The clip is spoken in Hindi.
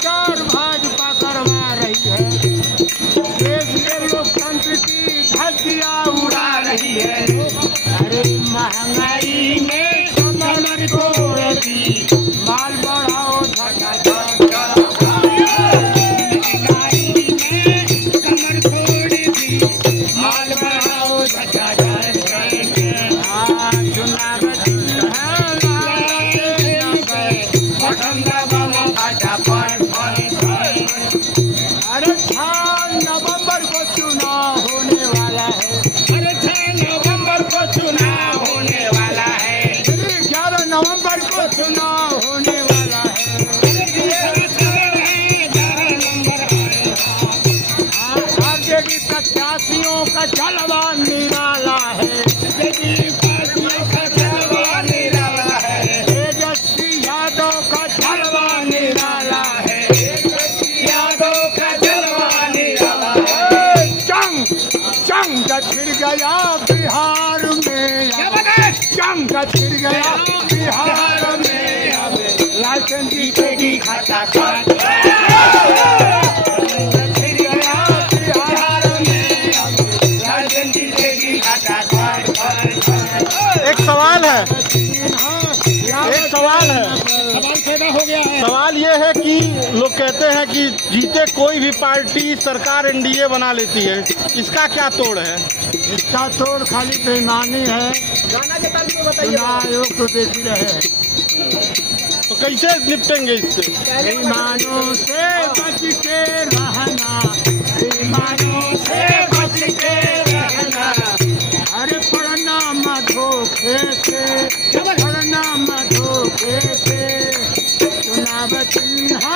भ्रष्टाचार भाजपा करवा रही है, देश के लोकतंत्र की धज्जियां उड़ा रही है। अरे महंगाई में कमर तोड़ दी, माल बढ़ाओ झटाझट, महंगाई में कमर तोड़ दी, माल बढ़ाओ झटाझट। चुनाव अरे 6 नवंबर को चुनाव होने वाला है, अरे 6 नवंबर को चुनाव होने वाला है, 11 नवंबर को चुनाव होने वाला है। आरजेडी प्रत्याशियों का जलवा निराला है, तेजस्वी यादव का जलवा निराला है, जंग छिड़ गया बिहार में, जंग छिड़ गया बिहार में, अब लालचन जीतेगी खाता खाट, छिड़ गया बिहार में, अब लालचन जीतेगी खाता खाट। एक सवाल है, एक सवाल है, सवाल पैदा हो गया है। सवाल ये है कि लोग कहते हैं कि जीते कोई भी पार्टी सरकार एनडीए बना लेती है, इसका क्या तोड़ है? इसका तोड़ खाली बेईमानी है, चुनाव आयोग तो देख ही रहे हैं। तो कैसे निपटेंगे इससे? बेईमानों से बच के रहना, बेईमानों से बच के रहना, अरे पढ़ना मत धोखे से, पढ़ना मत धोखे से, चुनाव चिन्ह